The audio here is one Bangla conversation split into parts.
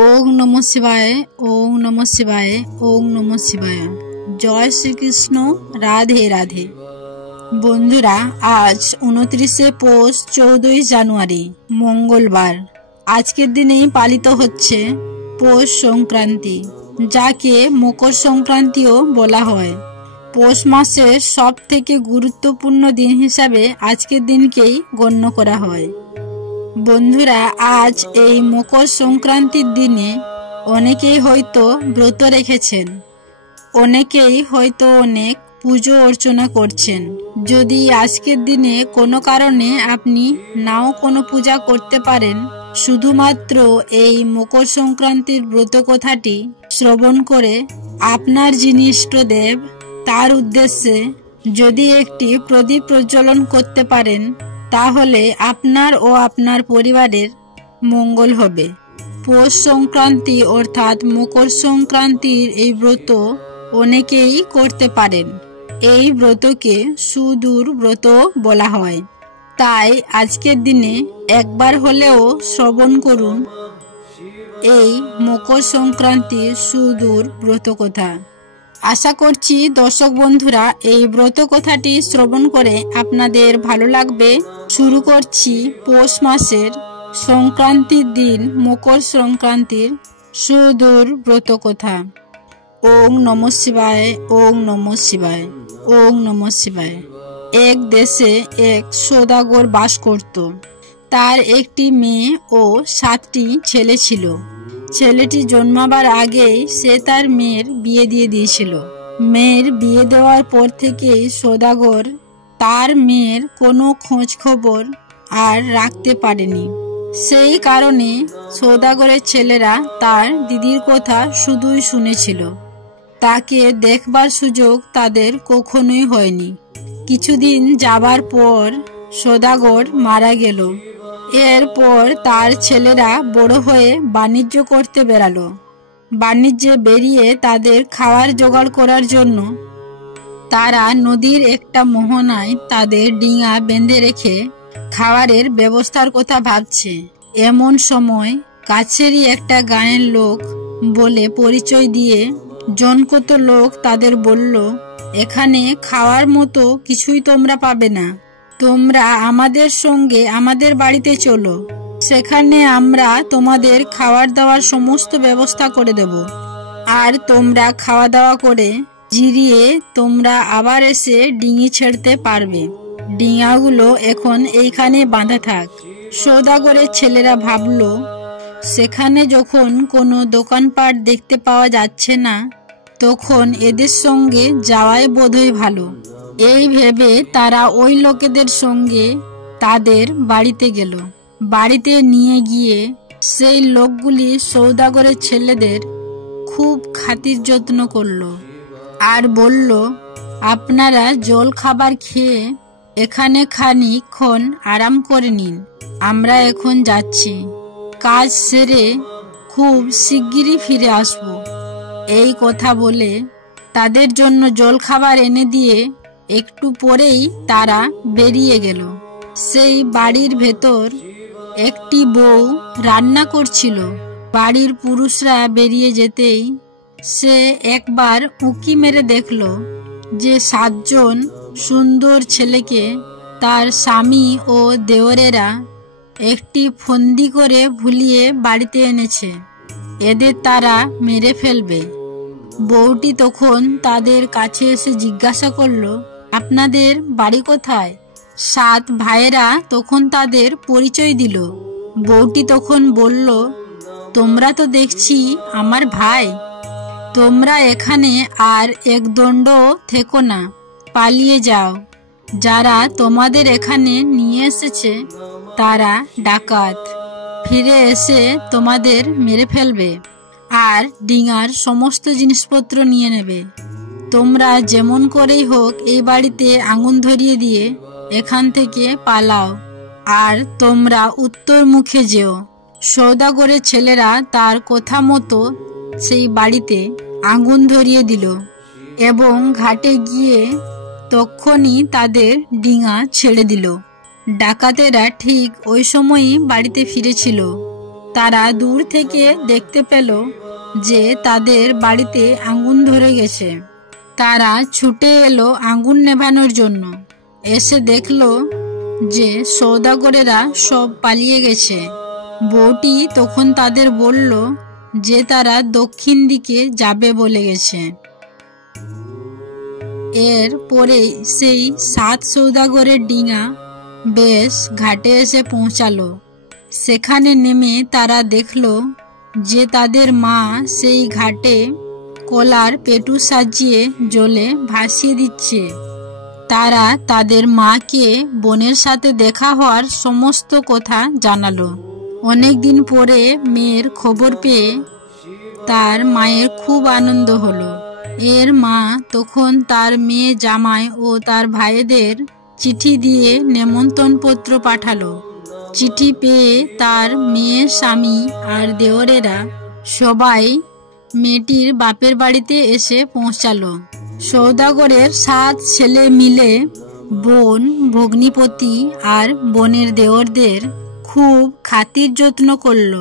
ওং নমঃ শিবায়, ওং নমঃ শিবায়, ওং নমঃ শিবায়। জয় শ্রীকৃষ্ণ, রাধে রাধে। বন্ধুরা, আজ 29শে পৌষ 14ই জানুয়ারি মঙ্গলবার। আজকের দিনেই পালিত হচ্ছে পৌষ সংক্রান্তি, যাকে মকর সংক্রান্তিও বলা হয়। পৌষ মাসের সব থেকে গুরুত্বপূর্ণ দিন হিসাবে আজকের দিনকেই গণ্য করা হয়। বন্ধুরা, আজ এই মকর সংক্রান্তির দিনে অনেকেই হয়তো ব্রত রেখেছেন, অনেকেই হয়তো অনেক পুজো অর্চনা করছেন। যদি আজকের দিনে কোনো কারণে আপনি নাও কোনো পূজা করতে পারেন, শুধুমাত্র এই মকর সংক্রান্তির ব্রত কথাটি শ্রবণ করে আপনার যিনি ইষ্টদেব তার উদ্দেশ্যে যদি একটি প্রদীপ প্রজ্বলন করতে পারেন, তাহলে আপনার ও আপনার পরিবারের মঙ্গল হবে। পৌষ সংক্রান্তি অর্থাৎ মকর সংক্রান্তির এই ব্রত অনেকেই করতে পারেন। এই ব্রতকে সুদূর ব্রত বলা হয়। তাই আজকের দিনে একবার হলেও শ্রবণ করুন এই মকর সংক্রান্তির সুদূর ব্রত কথা। আশা করছি দর্শক বন্ধুরা এই ব্রত কথাটি শ্রবণ করে আপনাদের ভালো লাগবে। শুরু করছি পৌষ মাসের সংক্রান্তির দিন মকর সংক্রান্তির সুদূর ব্রত কথা। ওং নমঃ শিবায়, ওং নমঃ শিবায়, ওং নমঃ শিবায়। এক দেশে এক সওদাগর বাস করত। তার একটি মেয়ে ও 7টি ছেলে ছিল। ছেলেটি জন্মাবার আগেই সে তার মেয়ের বিয়ে দিয়ে দিয়েছিল। মেয়ের বিয়ে দেওয়ার পর থেকেই সওদাগর তার মেয়ের কোনো খোঁজ খবর আর রাখতে পারেনি। সেই কারণে সওদাগরের ছেলেরা তার দিদির কথা শুধুই শুনেছিল। তাকে দেখবার সুযোগ তাদের কখনোই হয়নি। কিছুদিন যাবার পর সওদাগর মারা গেল। এরপর তার ছেলেরা বড় হয়ে বাণিজ্য করতে বেরালো। বাণিজ্যে বেরিয়ে তাদের খাওয়ার জোগাড় করার জন্য তারা নদীর একটা মোহনায় তাদের ডিঙা বেঁধে রেখে খাবারের ব্যবস্থার কথা ভাবছে। এমন সময় কাছেরই একটা গাঁয়ের লোক বলে পরিচয় দিয়ে জনকত লোক তাদের বলল, এখানে খাওয়ার মতো কিছুই তোমরা পাবে না। তোমরা আমাদের সঙ্গে আমাদের বাড়িতে চলো, সেখানে আমরা তোমাদের খাওয়ার দাওয়ার সমস্ত ব্যবস্থা করে দেব। আর তোমরা খাওয়া দাওয়া করে জিরিয়ে তোমরা আবার এসে ডিঙি ছেড়তে পারবে। ডিঙাগুলো এখন এইখানে বাঁধা থাক। সওদাগরের ছেলেরা ভাবলো, সেখানে যখন কোনো দোকানপাট দেখতে পাওয়া যাচ্ছে না, তখন এদের সঙ্গে যাওয়াই বোধহয় ভালো। এই ভেবে তারা ওই লোকেদের সঙ্গে তাদের বাড়িতে গেল। বাড়িতে নিয়ে গিয়ে সেই লোকগুলি সওদাগরের ছেলেদের খুব খাতির যত্ন করলো আর বলল, আপনারা জল খাবার খেয়ে এখানে খানিকক্ষণ আরাম করে নিন, আমরা এখন যাচ্ছি। কাজ সেরে খুব শিগগিরই ফিরে আসব। এই কথা বলে তাদের জন্য জল খাবার এনে দিয়ে একটু পরেই তারা বেরিয়ে গেল। সেই বাড়ির ভেতর একটি বউ রান্না করছিল। বাড়ির পুরুষরা বেরিয়ে যেতেই সে একবার উঁকি মেরে দেখল যে 7জন সুন্দর ছেলেকে তার স্বামী ও দেওরেরা একটি ফন্দি করে ভুলিয়ে বাড়িতে এনেছে। এদের তারা মেরে ফেলবে। বউটি তখন তাদের কাছে এসে জিজ্ঞাসা করল, আপনাদের বাড়ি কোথায়? 7 ভাইয়েরা তখন তাদের পরিচয় দিল। বউটি তখন বলল, তোমরা তো দেখছি আমার ভাই, তোমরা এখানে আর একদণ্ড থেকো না, পালিয়ে যাও। যারা তোমাদের এখানে নিয়ে এসেছে তারা ডাকাত, ফিরে এসে তোমাদের মেরে ফেলবে আর ডিঙার সমস্ত জিনিসপত্র নিয়ে নেবে। তোমরা যেমন করেই হোক এই বাড়িতে আগুন ধরিয়ে দিয়ে এখান থেকে পালাও, আর তোমরা উত্তর মুখে যেও। সওদাগরের ছেলেরা তার কথা মতো সেই বাড়িতে আগুন ধরিয়ে দিল এবং ঘাটে গিয়ে তক্ষুনি তাদের ডিঙা ছেড়ে দিল। ডাকাতেরা ঠিক ওই সময়ই বাড়িতে ফিরেছিল। তারা দূর থেকে দেখতে পেল যে তাদের বাড়িতে আগুন ধরে গেছে। তারা ছুটে এলো আগুন নেভানোর জন্য। এসে দেখলো যে সওদাগরেরা সব পালিয়ে গেছে। বউটি তখন তাদের বলল যে তারা দক্ষিণ দিকে যাবে বলে গেছে। এর পরেই সেই 7 সওদাগরের ডিঙা বেশ ঘাটে এসে পৌঁছালো। সেখানে নেমে তারা দেখল যে তাদের মা সেই ঘাটে কলার পেটু সাজিয়ে জলে ভাসিয়ে দিচ্ছে। তারা তাদের মাকে বোনের সাথে দেখা হওয়ার সমস্ত কথা জানালো। অনেকদিন পরে মেয়ের খবর পেয়ে তার মায়ের খুব আনন্দ হলো। এর মা তখন তার মেয়ে জামাই ও তার ভাইদের চিঠি দিয়ে নেমন্তণপত্র পাঠালো। চিঠি পেয়ে তার মেয়ের স্বামী আর দেওরেরা সবাই মেয়েটির বাপের বাড়িতে এসে পৌঁছালো। সওদাগরের 7 ছেলে মিলে বোন, ভগ্নিপতি আর বোনের দেওরদের খুব খাতির যত্ন করল।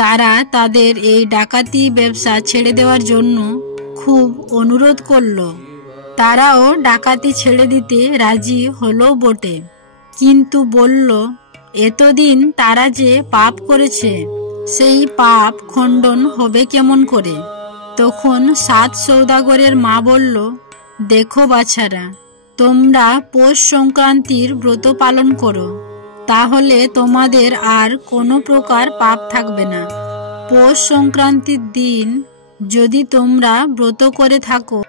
তারা তাদের এই ডাকাতি ব্যবসা ছেড়ে দেওয়ার জন্য খুব অনুরোধ করল। তারাও ডাকাতি ছেড়ে দিতে রাজি হলো বটে, কিন্তু বলল এতদিন তারা যে পাপ করেছে সেই পাপ খণ্ডন হবে কেমন করে। তখন 7 সওদাগরের মা বলল, দেখো বাছারা, তোমরা পৌষ সংক্রান্তির ব্রত পালন করো, তাহলে তোমাদের আর কোনো প্রকার পাপ থাকবে না। পৌষ সংক্রান্তির দিন যদি তোমরা ব্রত করে থাকো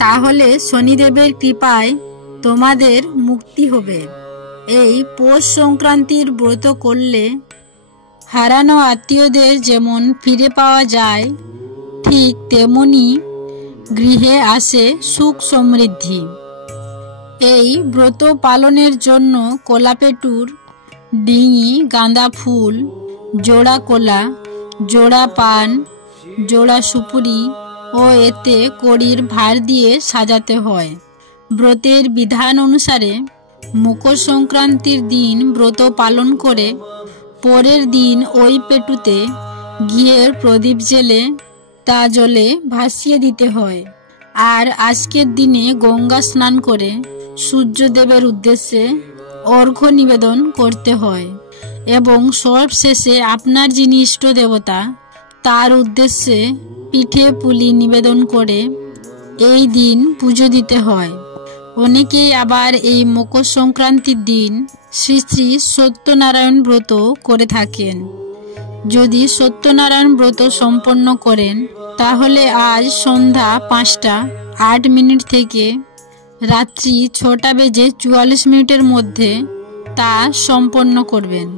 তাহলে শনিদেবের কৃপায় তোমাদের মুক্তি হবে। এই পৌষ সংক্রান্তির ব্রত করলে হারানো আত্মীয়দের যেমন ফিরে পাওয়া যায়, ঠিক তেমনি গৃহে আসে সুখ সমৃদ্ধি। এই ব্রত পালনের জন্য কলাপেটুর ডিঙি, গাঁদা ফুল, জোড়া কলা, জোড়া পান, জোড়া সুপুরি ও এতে কড়ির ভার দিয়ে সাজাতে হয়। ব্রতের বিধান অনুসারে মকর সংক্রান্তির দিন ব্রত পালন করে পরের দিন ওই পেটুতে ঘিয়ের প্রদীপ জেলে তা জলে ভাসিয়ে দিতে হয়। আর আজকের দিনে গঙ্গা স্নান করে সূর্যদেবের উদ্দেশ্যে অর্ঘ্য নিবেদন করতে হয় এবং সর্বশেষে আপনার যিনি ইষ্ট দেবতা তার উদ্দেশ্যে পিঠে পুলি নিবেদন করে এই দিন পুজো দিতে হয়। অনেকেই আবার এই মকর সংক্রান্তির দিন শ্রী শ্রী সত্যনারায়ণ ব্রত করে থাকেন। যদি সত্যনারায়ণ ব্রত সম্পন্ন করেন তাহলে আজ সন্ধ্যা 5:08 থেকে রাত্রি 6:44 মধ্যে তা সম্পন্ন করবেন।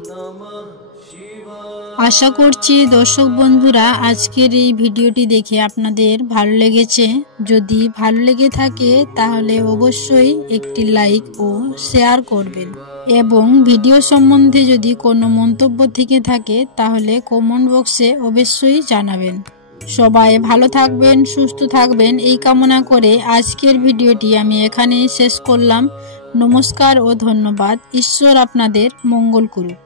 আশা করছি দর্শক বন্ধুরা আজকের এই ভিডিওটি দেখে আপনাদের ভালো লেগেছে। যদি ভালো লেগে থাকে তাহলে অবশ্যই একটি লাইক ও শেয়ার করবেন এবং ভিডিও সম্বন্ধে যদি কোনো মন্তব্য থেকে থাকে তাহলে কমেন্ট বক্সে অবশ্যই জানাবেন। সবাই ভালো থাকবেন, সুস্থ থাকবেন এই কামনা করে আজকের ভিডিওটি আমি এখানেই শেষ করলাম। নমস্কার ও ধন্যবাদ। ঈশ্বর আপনাদের মঙ্গল করুন।